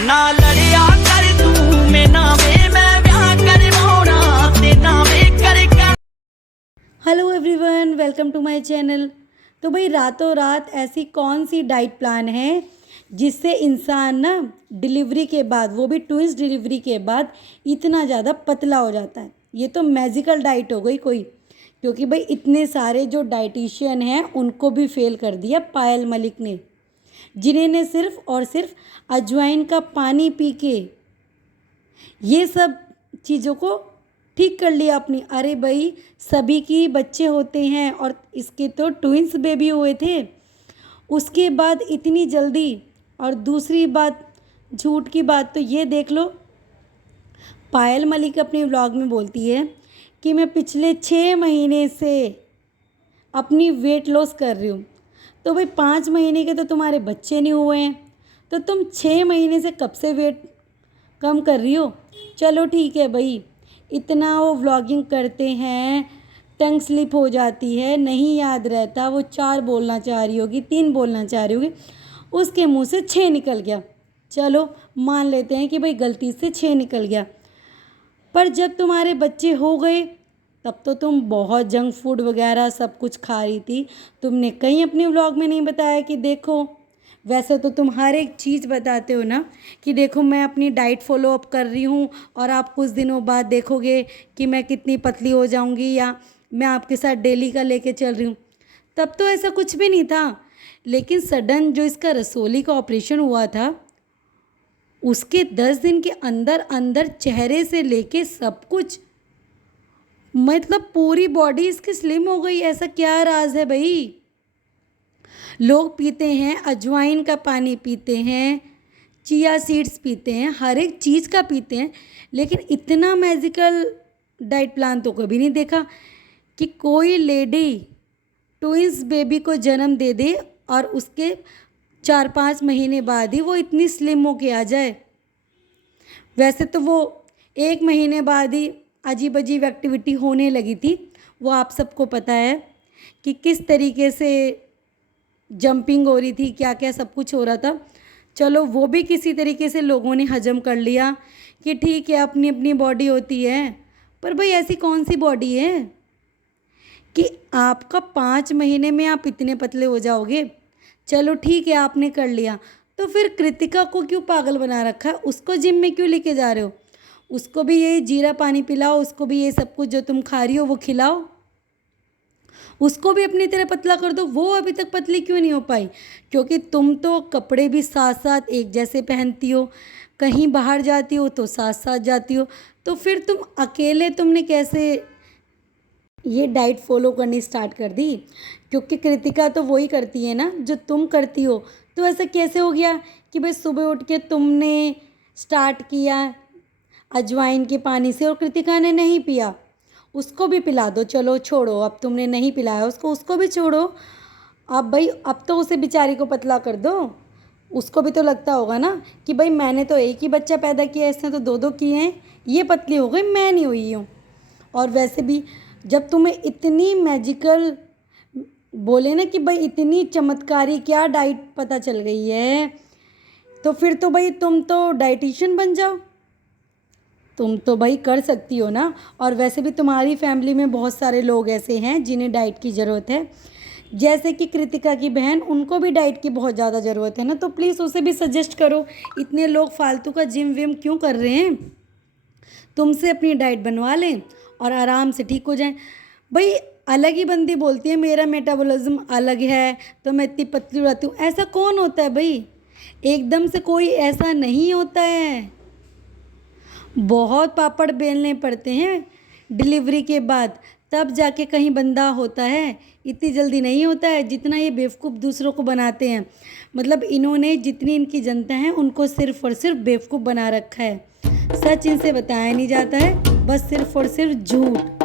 ना लड़िया कर तू मैं नावे मैं ब्याह करवाउणा ते नावे कर। Hello everyone, welcome to my channel. तो भाई रातों रात ऐसी कौन सी डाइट प्लान है जिससे इंसान ना डिलीवरी के बाद, वो भी ट्विंस डिलीवरी के बाद, इतना ज़्यादा पतला हो जाता है। ये तो मैजिकल डाइट हो गई कोई, क्योंकि भाई इतने सारे जो डाइटिशियन हैं उनको भी फेल कर दिया पायल मलिक ने, जिन्हें सिर्फ और सिर्फ अजवाइन का पानी पी के ये सब चीज़ों को ठीक कर लिया अपनी। अरे भाई, सभी की बच्चे होते हैं और इसके तो ट्विंस बेबी हुए थे, उसके बाद इतनी जल्दी। और दूसरी बात, झूठ की बात तो ये देख लो, पायल मलिक अपने व्लॉग में बोलती है कि मैं पिछले 6 महीने से अपनी वेट लॉस कर रही हूँ। तो भाई 5 महीने के तो तुम्हारे बच्चे नहीं हुए हैं, तो तुम 6 महीने से कब से वेट कम कर रही हो? चलो ठीक है भाई, इतना वो व्लॉगिंग करते हैं, टंग स्लिप हो जाती है, नहीं याद रहता, वो 4 बोलना चाह रही होगी, 3 बोलना चाह रही होगी, उसके मुंह से 6 निकल गया। चलो मान लेते हैं कि भाई गलती से 6 निकल गया, पर जब तुम्हारे बच्चे हो गए तब तो तुम बहुत जंक फूड वगैरह सब कुछ खा रही थी। तुमने कहीं अपने व्लॉग में नहीं बताया कि देखो, वैसे तो तुम हर एक चीज़ बताते हो ना कि देखो मैं अपनी डाइट फॉलो अप कर रही हूँ और आप कुछ दिनों बाद देखोगे कि मैं कितनी पतली हो जाऊँगी, या मैं आपके साथ डेली का लेके चल रही हूँ। तब तो ऐसा कुछ भी नहीं था, लेकिन सडन जो इसका रसोली का ऑपरेशन हुआ था, उसके 10 दिन के अंदर अंदर चेहरे से लेके सब कुछ, मतलब पूरी बॉडी इसकी स्लिम हो गई। ऐसा क्या राज है भाई? लोग पीते हैं, अजवाइन का पानी पीते हैं, चिया सीड्स पीते हैं, हर एक चीज़ का पीते हैं, लेकिन इतना मैजिकल डाइट प्लान तो कभी नहीं देखा कि कोई लेडी ट्विंस बेबी को जन्म दे दे और उसके 4-5 महीने बाद ही वो इतनी स्लिम होके आ जाए। वैसे तो वो 1 महीने बाद ही अजीब अजीब एक्टिविटी होने लगी थी, वो आप सबको पता है कि किस तरीके से जंपिंग हो रही थी, क्या क्या सब कुछ हो रहा था। चलो वो भी किसी तरीके से लोगों ने हजम कर लिया कि ठीक है, अपनी अपनी बॉडी होती है। पर भाई ऐसी कौन सी बॉडी है कि आपका 5 महीने में आप इतने पतले हो जाओगे? चलो ठीक है, आपने कर लिया, तो फिर कृतिका को क्यों पागल बना रखा है? उसको जिम में क्यों लेके जा रहे हो? उसको भी यही जीरा पानी पिलाओ, उसको भी ये सब कुछ जो तुम खा रही हो वो खिलाओ, उसको भी अपनी तरह पतला कर दो। वो अभी तक पतली क्यों नहीं हो पाई? क्योंकि तुम तो कपड़े भी साथ साथ एक जैसे पहनती हो, कहीं बाहर जाती हो तो साथ साथ जाती हो, तो फिर तुम अकेले तुमने कैसे ये डाइट फॉलो करनी स्टार्ट कर दी? क्योंकि कृतिका तो वही करती है ना जो तुम करती हो। तो ऐसा कैसे हो गया कि भाई सुबह उठ के तुमने स्टार्ट किया अजवाइन के पानी से और कृतिका ने नहीं पिया? उसको भी पिला दो, चलो छोड़ो, अब तुमने नहीं पिलाया उसको, उसको भी छोड़ो। अब भाई अब तो उसे बेचारी को पतला कर दो। उसको भी तो लगता होगा ना कि भाई मैंने तो एक ही बच्चा पैदा किया, इसने तो 2-2 किए हैं, ये पतली हो गई, मैं नहीं हुई हूँ। और वैसे भी जब तुम्हें इतनी मैजिकल, बोले ना कि भाई इतनी चमत्कारी क्या डाइट पता चल गई है, तो फिर तो भाई तुम तो डाइटिशियन बन जाओ, तुम तो भाई कर सकती हो ना। और वैसे भी तुम्हारी फैमिली में बहुत सारे लोग ऐसे हैं जिन्हें डाइट की ज़रूरत है, जैसे कि कृतिका की बहन, उनको भी डाइट की बहुत ज़्यादा ज़रूरत है ना, तो प्लीज़ उसे भी सजेस्ट करो। इतने लोग फालतू का जिम विम क्यों कर रहे हैं? तुमसे अपनी डाइट बनवा लें और आराम से ठीक हो जाएं। भाई अलग ही बंदी बोलती है मेरा मेटाबॉलिज्म अलग है तो मैं इतनी पतली हो जाती हूँ। ऐसा कौन होता है भाई? एकदम से कोई ऐसा नहीं होता है, बहुत पापड़ बेलने पड़ते हैं डिलीवरी के बाद, तब जाके कहीं बंदा होता है। इतनी जल्दी नहीं होता है जितना ये बेवकूफ़ दूसरों को बनाते हैं। मतलब इन्होंने, जितनी इनकी जनता है, उनको सिर्फ़ और सिर्फ बेवकूफ़ बना रखा है। सच इनसे बताया नहीं जाता है, बस सिर्फ़ और सिर्फ झूठ।